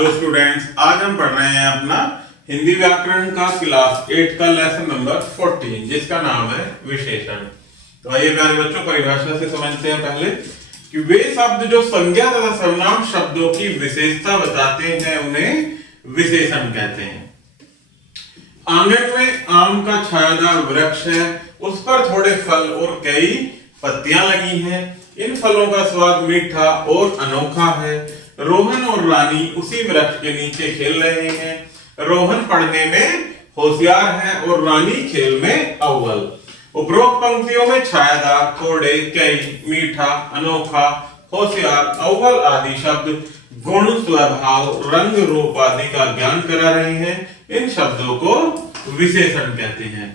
Hello students, आज हम पढ़ रहे हैं अपना हिंदी व्याकरण का क्लास 8 का लेसन नंबर 14 जिसका नाम है विशेषण। तो आइए प्यारे बच्चों, परिभाषा से समझते हैं पहले कि वे शब्द जो संज्ञा तथा सर्वनाम शब्दों की विशेषता बताते हैं उन्हें विशेषण कहते हैं। आंगन में आम का छायादार वृक्ष है, उस पर थोड़े फल और कई पत्तियां लगी हैं। इन फलों का स्वाद मीठा और अनोखा है। रोहन और रानी उसी वृक्ष के नीचे खेल रहे हैं। रोहन पढ़ने में होशियार है और रानी खेल में अव्वल। उपरोक्त पंक्तियों में छायादार, थोड़े, कई, मीठा, अनोखा, होशियार, अव्वल आदि शब्द गुण, स्वभाव, रंग, रूप आदि का ज्ञान करा रहे हैं। इन शब्दों को विशेषण कहते हैं।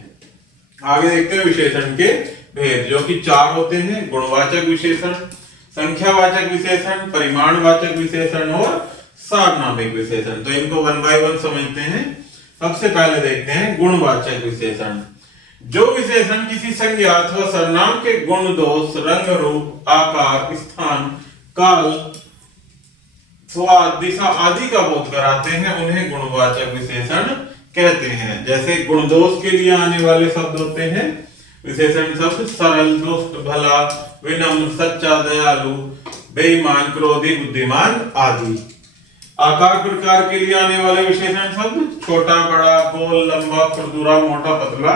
आगे देखते हैं विशेषण के भेद, जो कि 4 होते हैं: गुणवाचक विशेषण, संख्यावाचक विशेषण, परिमाणवाचक विशेषण और सार्वनामिक विशेषण। तो इनको 1 बाय 1 समझते हैं। सबसे पहले देखते हैं गुणवाचक विशेषण। जो विशेषण किसी संज्ञा अथवा सर्वनाम के गुण, दोष, रंग, रूप, आकार, स्थान, काल, स्वाद, दिशा आदि का बोध कराते हैं उन्हें गुणवाचक विशेषण कहते हैं। जैसे गुण दोष के लिए आने वाले शब्द होते हैं विशेषण शब्द: सरल, दुष्ट, भला, विनम्र, सच्चा, दयालु, बेईमान, क्रोधी, बुद्धिमान आदि। आकार प्रकार के लिए आने वाले विशेषण शब्द: छोटा, बड़ा, गोल, लंबा, खुरदुरा, मोटा, पतला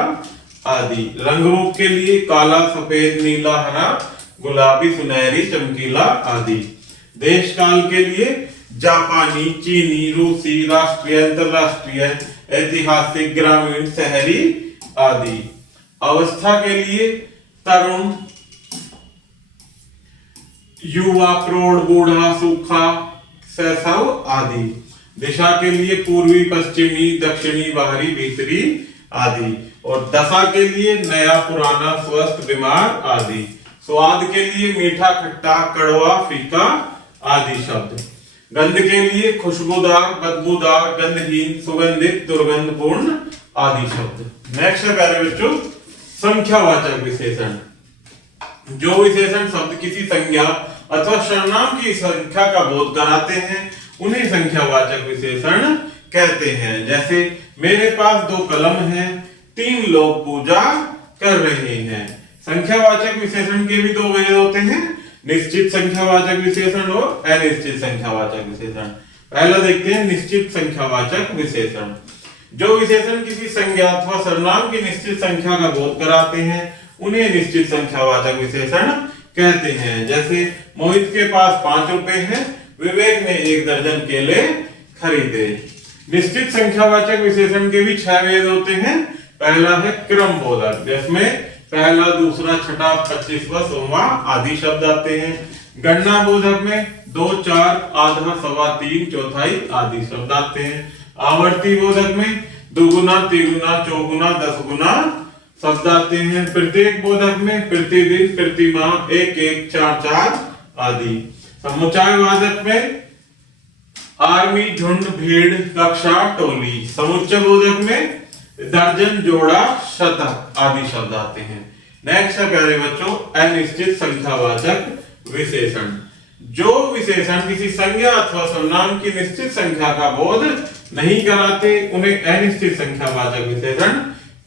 आदि। रंग रूप के लिए काला, सफेद, नीला, हरा, गुलाबी, सुनहरी, चमकीला आदि। देश काल के लिए जापानी, चीनी, रूसी, राष्ट्रीय, अंतरराष्ट्रीय, ऐतिहासिक, ग्रामीण, शहरी आदि। अवस्था के लिए तरुण, युवा, प्रौढ़, बूढ़ा, सूखा, शैशव आदि। दिशा के लिए पूर्वी, पश्चिमी, दक्षिणी, बाहरी, भीतरी आदि। और दशा के लिए नया, पुराना, स्वस्थ, बीमार आदि। स्वाद के लिए मीठा, खट्टा, कड़वा, फीका आदि शब्द। गंध के लिए खुशबूदार, बदबूदार, गंधहीन, सुगंधित, दुर्गंधपूर्ण आदि शब्द। नेक्स्ट है प्यारे बच्चों संख्यावाचक विशेषण। जो विशेषण शब्द किसी संज्ञा अथवा सर्वनाम की संख्या का बोध कराते हैं उन्हें संख्यावाचक विशेषण कहते हैं। जैसे मेरे पास 2 कलम हैं, 3 लोग पूजा कर रहे हैं। संख्यावाचक विशेषण के भी 2 भेद होते हैं: निश्चित संख्यावाचक विशेषण और अनिश्चित संख्यावाचक विशेषण। पहला देखते हैं निश्चित संख्यावाचक विशेषण। जो विशेषण किसी संज्ञा अथवा सर्वनाम की निश्चित संख्या का बोध कराते हैं उन्हें निश्चित संख्यावाचक विशेषण कहते हैं। जैसे मोहित के पास 5 रुपए हैं, विवेक ने 1 दर्जन केले खरीदे। निश्चित संख्यावाचक विशेषण के भी 6 भेद होते हैं। पहला है क्रम बोधक, जिसमें पहला, दूसरा, छठा, 25वां, 100वां आदि शब्द आते हैं। गणना बोधक में 2, 4, आधा, सवा, 3, चौथाई आदि शब्द आते हैं। आवर्ती बोधक में 2 गुना, 3 गुना, 4 गुना, 10 गुना शब्द आते हैं। प्रत्येक बोधक में प्रतिदिन, प्रतिमाह, 1, 1, 4, 4 आदि। समुच्चय वाचक में आर्मी, झुंड, भीड़, कक्षा, टोली। समुच्चय बोधक में दर्जन, जोड़ा, शतक आदि शब्द आते हैं। नेक्स्ट है प्यारे बच्चों अनिश्चित संख्यावाचक विशेषण। जो विशेषण किसी संज्ञा अथवा सर्वनाम की निश्चित संख्या का बोध नहीं कराते उन्हें अनिश्चित संख्यावाचक विशेषण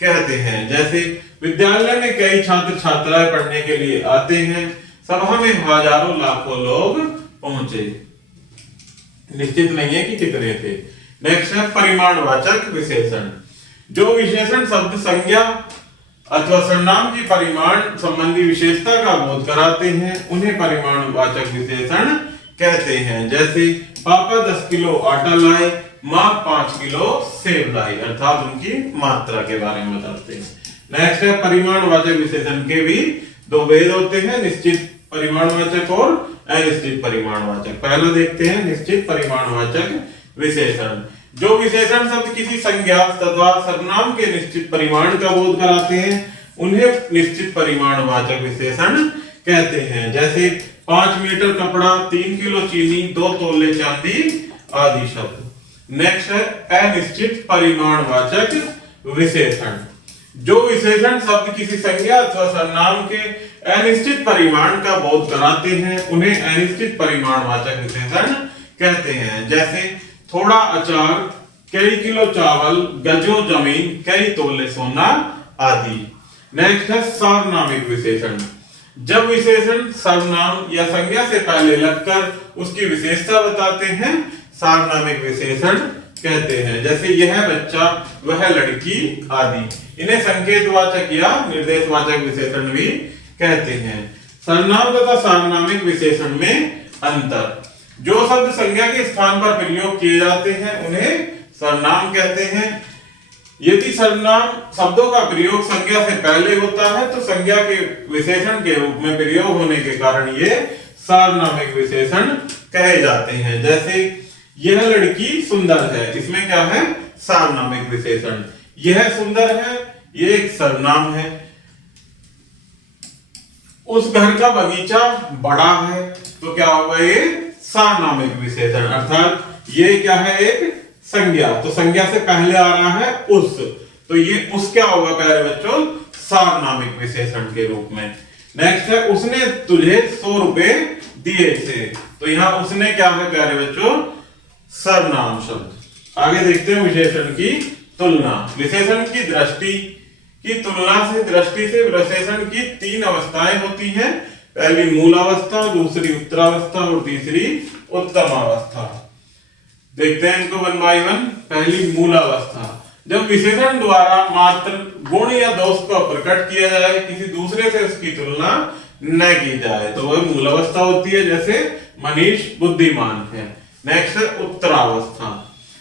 कहते हैं। जैसे विद्यालय में कई छात्र छात्राएं पढ़ने के लिए आते हैं, सभा में हजारों लाखों लोग पहुंचे। निश्चित नहीं है कि कितने थे। नेक्स्ट है परिमाणवाचक विशेषण। जो विशेषण शब्द संज्ञा अथवा सर्वनाम की परिमाण संबंधी विशेषता का बोध कराते हैं उन्हें परिमाणवाचक विशेषण कहते हैं। जैसे पापा 10 किलो आटा लाए, माँ 5 किलो सेब लाई, अर्थात उनकी मात्रा के बारे में बताते हैं। नेक्स्ट है परिमाणवाचक विशेषण के भी 2 भेद होते हैं: निश्चित परिमाणवाचक और अनिश्चित परिमाणवाचक। पहला देखते हैं निश्चित परिमाणवाचक विशेषण। जो विशेषण शब्द किसी संज्ञा तथा सर्वनाम के निश्चित परिमाण का बोध कराते हैं उन्हें निश्चित परिमाणवाचक विशेषण कहते हैं। जैसे 5 मीटर कपड़ा, 3 किलो चीनी, 2 तोले चांदी आदि शब्द। नेक्स्ट है अनिश्चित परिमाणवाचक विशेषण। जो विशेषण शब्द किसी संज्ञा अथवा सर्वनाम के अनिश्चित परिमाण का बोध कराते हैं उन्हें अनिश्चित परिमाणवाचक विशेषण कहते हैं। जैसे थोड़ा अचार, कई किलो चावल, गजो जमीन, कई तोले सोना आदि। नेक्स्ट है सार्वनामिक विशेषण। जब विशेषण सर्वनाम या संज्ञा से पहले लगकर उसकी विशेषता बताते हैं, सार्वनामिक विशेषण कहते हैं। जैसे यह बच्चा, वह लड़की आदि। इन्हें संकेतवाचक या निर्देशवाचक विशेषण भी कहते हैं। सर्वनाम तथा सार्वनामिक विशेषण में अंतर। जो शब्द संज्ञा के स्थान पर प्रयोग किए जाते हैं उन्हें सर्वनाम कहते हैं। यदि सर्वनाम शब्दों का प्रयोग संज्ञा से पहले होता है तो संज्ञा के विशेषण के रूप में प्रयोग होने के कारण ये सार्वनामिक विशेषण कहे जाते हैं। जैसे यह लड़की सुंदर है, इसमें क्या है? सार्वनामिक विशेषण। यह सुंदर है, ये एक सर्वनाम है। उस घर का बगीचा बड़ा है, तो क्या होगा? ये सार्वनामिक विशेषण। अर्थात ये क्या है? एक संज्ञा। तो संज्ञा से पहले आ रहा है उस, तो ये उस क्या होगा प्यारे बच्चों? सार्वनामिक विशेषण के रूप में। नेक्स्ट है उसने तुझे 100 रुपए दिए थे, तो यहां उसने क्या है प्यारे बच्चों? सर्वनाम शब्द। आगे देखते हैं विशेषण की तुलना। विशेषण की दृष्टि की तुलना से, दृष्टि से विशेषण की 3 अवस्थाएं होती हैं। पहली मूलावस्था, दूसरी उत्तरावस्था और तीसरी उत्तमावस्था। देखते हैं इनको वन बाय वन। पहली मूलावस्था। जब विशेषण द्वारा मात्र गुण या दोष को प्रकट किया जाए, किसी दूसरे से उसकी तुलना न की जाए, तो वह मूलावस्था होती है। जैसे मनीष बुद्धिमान है। नेक्स्ट है उत्तरावस्था।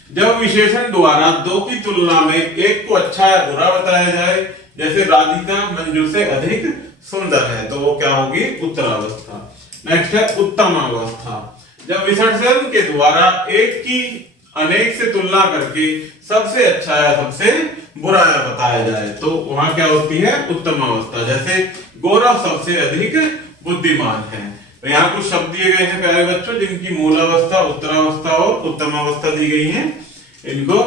जब विशेषण द्वारा 2 की तुलना में एक को अच्छा या बुरा बताया जाए, जैसे राधिका मंजू से अधिक सुंदर है, तो वो क्या होगी? उत्तरावस्था। नेक्स्ट है उत्तमावस्था। जब विशेषण के द्वारा एक की अनेक से तुलना करके सबसे अच्छा या सबसे बुरा बताया जाए, तो वहां क्या होती है? उत्तमावस्था। जैसे गौरव सबसे अधिक बुद्धिमान है। तो यहाँ कुछ शब्द दिए गए हैं प्यारे बच्चों, जिनकी मूलावस्था, उत्तरावस्था और उत्तमावस्था दी गई है। इनको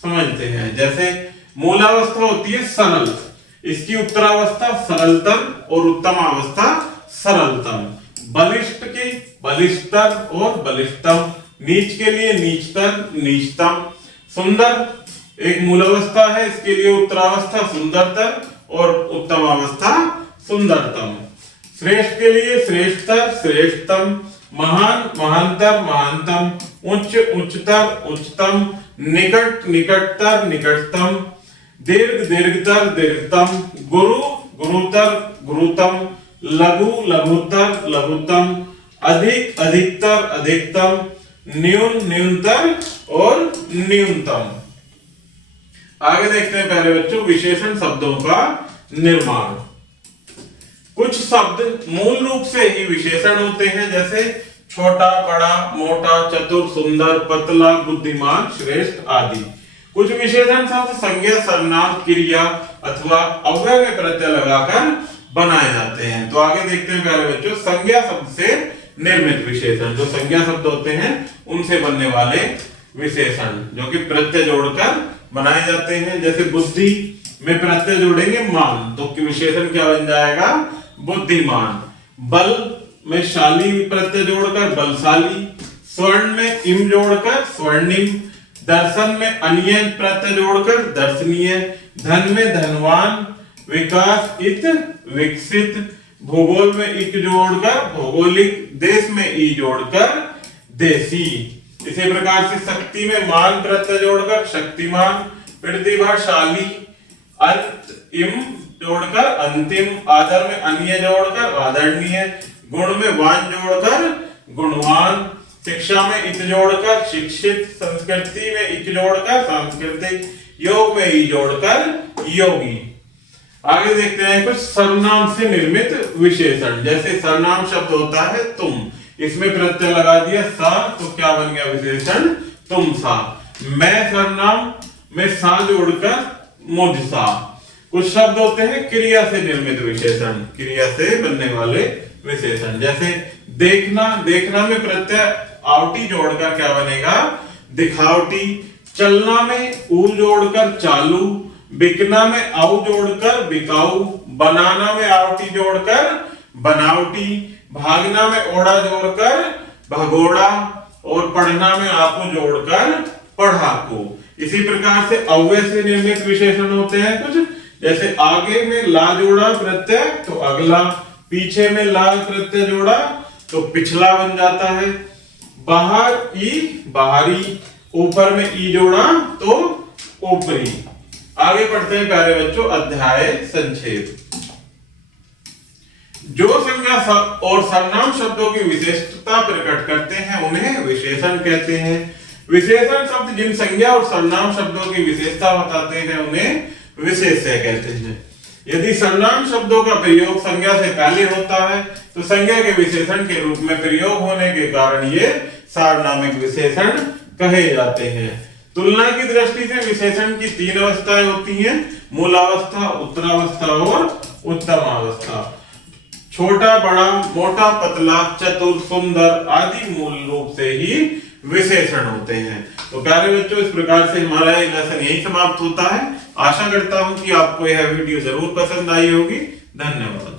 समझते हैं। जैसे मूलावस्था होती है सरल, इसकी उत्तरावस्था सरलतम और उत्तमावस्था सरलतम। बलिष्ठ की बलिष्ठतर और बलिष्ठतम। नीच के लिए नीचतर, नीचतम। सुंदर एक मूलावस्था है, इसके लिए उत्तरावस्था सुंदरतर और उत्तमावस्था सुंदरतम। श्रेष्ठ के लिए श्रेष्ठतर, श्रेष्ठतम। महान महानतर, महानतम। उच्च उच्चतर, उच्चतम। निकट निकटतर, निकटतम। दीर्घ दीर्घतर, दीर्घतम। गुरु गुरुतर, गुरुतम। लघु लघुतर, लघुतम। अधिक अधिकतर, अधिकतम। न्यून न्यूनतर और न्यूनतम। आगे देखते हैं पहले बच्चों विशेषण शब्दों का निर्माण। कुछ शब्द मूल रूप से ही विशेषण होते हैं, जैसे छोटा, बड़ा, मोटा, चतुर, सुंदर, पतला, बुद्धिमान, श्रेष्ठ आदि। कुछ विशेषण शब्द संज्ञा, सर्वनाम, क्रिया अथवा अव्यय में प्रत्यय लगाकर बनाए जाते हैं। तो आगे देखते हैं प्यारे बच्चों संज्ञा शब्द से निर्मित विशेषण। जो संज्ञा शब्द होते हैं उनसे बनने वाले विशेषण, जो कि प्रत्यय जोड़कर बनाए जाते हैं। जैसे बुद्धि में प्रत्यय जोड़ेंगे मान, तो विशेषण क्या बन जाएगा? बुद्धिमान। बल में शाली प्रत्यय जोड़कर बलशाली। स्वर्ण में इम जोड़कर स्वर्णिम। दर्शन में अनिय प्रत्यय जोड़कर दर्शनीय। धन में धनवान। विकास इत विकसित। भूगोल में इक जोड़कर भौगोलिक। देश में ई जोड़कर देशी। इसी प्रकार से शक्ति में मान प्रत्यय जोड़कर शक्तिमान। प्रतिभाशाली अंत इम जोड़कर अंतिम। आदर में अन्य जोड़कर आदरणीय। गुण में वान जोड़कर गुणवान। शिक्षा में इत जोड़कर शिक्षित। संस्कृति में इक जोड़कर सांस्कृतिक। योग में ई जोड़कर योगी। आगे देखते हैं कुछ सर्वनाम से निर्मित विशेषण। जैसे सर्वनाम शब्द होता है तुम, इसमें प्रत्यय लगा दिया सा, तो क्या बन गया विशेषण? तुम सा। मैं सर्वनाम में सा जोड़कर मुझ सा। कुछ शब्द होते हैं क्रिया से निर्मित विशेषण, क्रिया से बनने वाले विशेषण। जैसे देखना, देखना में प्रत्यय आवटी जोड़कर क्या बनेगा? दिखावटी। चलना में ऊ जोड़कर चालू। बिकना में आउ जोड़कर बिकाऊ। बनाना में आवटी जोड़कर बनावटी। भागना में ओड़ा जोड़कर भगोड़ा। और पढ़ना में आपको जोड़कर पढ़ा को। इसी प्रकार से अव्यय से निर्मित विशेषण होते हैं कुछ, जैसे आगे में ला जोड़ा प्रत्यय तो अगला, पीछे में ला प्रत्यय जोड़ा तो पिछला बन जाता है, बाहर ई बाहरी, ऊपर में ई जोड़ा तो ऊपरी। आगे पढ़ते हैं प्यारे बच्चों अध्याय संक्षेप। जो संज्ञा और सर्वनाम शब्दों की विशेषता प्रकट करते हैं उन्हें विशेषण कहते हैं। विशेषण शब्द जिन संज्ञा और सर्वनाम शब्दों की विशेषता बताते हैं उन्हें विशेष्य कहते हैं। यदि सर्वनाम शब्दों का प्रयोग संज्ञा से पहले होता है तो संज्ञा के विशेषण के रूप में प्रयोग होने के कारण ये सार्वनामिक विशेषण कहे जाते हैं। तुलना की दृष्टि से विशेषण की 3 अवस्थाएं होती हैं, मूलावस्था, उत्तरावस्था और उत्तमावस्था। छोटा, बड़ा, मोटा, पतला, चतुर, सुंदर आदि मूल रूप से ही विशेषण होते हैं। तो प्यारे बच्चों इस प्रकार से हमारा ये लेसन यही समाप्त होता है। आशा करता हूं कि आपको यह वीडियो जरूर पसंद आई होगी। धन्यवाद।